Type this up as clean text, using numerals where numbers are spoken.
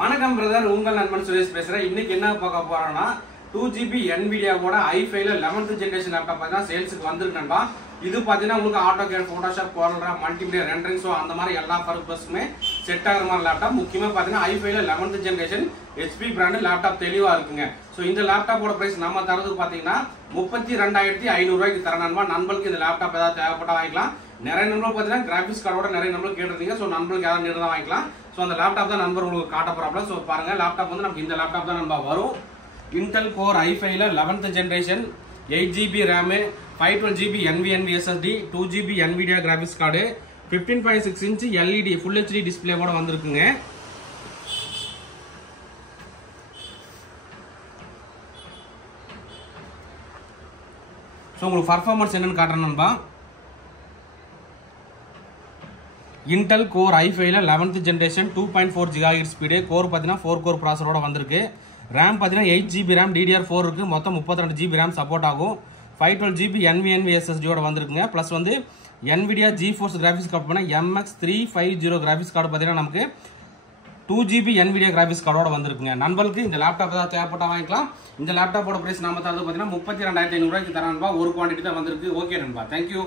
வணக்கம் பிரதர், உங்கள் நண்பன் சுரேஷ் பேசுறேன். இன்னைக்கு என்ன பார்க்க போறோம்னா 2GB Nvidea ஓட i5 11th ஜெனரேஷன் லேப்டாப் தான் சேல்ஸ்க்கு வந்திருக்கு நண்பா. இது பாத்தீங்கன்னா உங்களுக்கு AutoCAD, Photoshop, COREL, multimedia rendering so அந்த மாதிரி எல்லா பர்பஸ்க்குமே செட் ஆகுற மாதிரி லேப்டாப். முக்கியமா பாத்தீங்கன்னா i5 11th generation HP brand laptop தெளிவா இருக்குங்க. சோ இந்த லேப்டாப்போட பிரைஸ் நம்ம தரது பாத்தீங்கன்னா 32,500 ரூபாய்க்கு தர நண்பா. நண்பர்களுக்கு இந்த லேப்டாப் ஏதாவது தேவைப்பட்டா வாங்கிக்கலாம். நிறைய நம்பர் பாத்தீங்கன்னா கிராபிக்ஸ் கார்டோட நிறைய நம்பர் கேட்டிருந்தீங்க. சோ நண்பர்களுக்கு ஏதாவது நேரம் தான் வாங்கிக்கலாம். சோ அந்த லேப்டாப் தான் நண்பர் உங்களுக்கு காட்ட போறாப்ல. சோ பாருங்க, லேப்டாப் வந்து நமக்கு இந்த லேப்டாப் தான் நண்பா வரும். Intel Core i5 11th generation 8GB RAM 512GB Nvme SSD 2GB Nvidea graphics card 15.6 inch LED full HD display ஓட வந்திருக்குங்க. சோ உங்களுக்கு performance என்னன்னு காட்டுறேன் நண்பா. Intel Core i5 11th generation 2.4 GHz speed, core பாத்தீங்கன்னா 4 core processor ஓட வந்திருக்கு. RAM பாத்தீங்கன்னா 8GB RAM DDR4 இருக்கு. மொத்தம் 32GB RAM சப்போர்ட் ஆகும். 512GB Nvme SSD ஓட வந்திருக்குங்க. பிளஸ் வந்து Nvidia GeForce கிராபிக்ஸ் கார்டு பண்ண MX350 கிராபிக்ஸ் கார்டு பாத்தீங்கன்னா நமக்கு 2GB Nvidia கிராபிக்ஸ் கார்டோட வந்திருக்குங்க. நண்பர்களுக்கு இந்த லேப்டாப் ஏதாவது தேவைப்பட்டா வாங்கிக்கலாம். இந்த லேப்டாப்போட பிரைஸ் நாம தரது பாத்தீங்கன்னா 32,500 ரூபாய்க்கு தர நண்பா. ஒரு குவாண்டிட்டி தான் வந்திருக்கு. ஓகே நண்பா, தேங்க்யூ.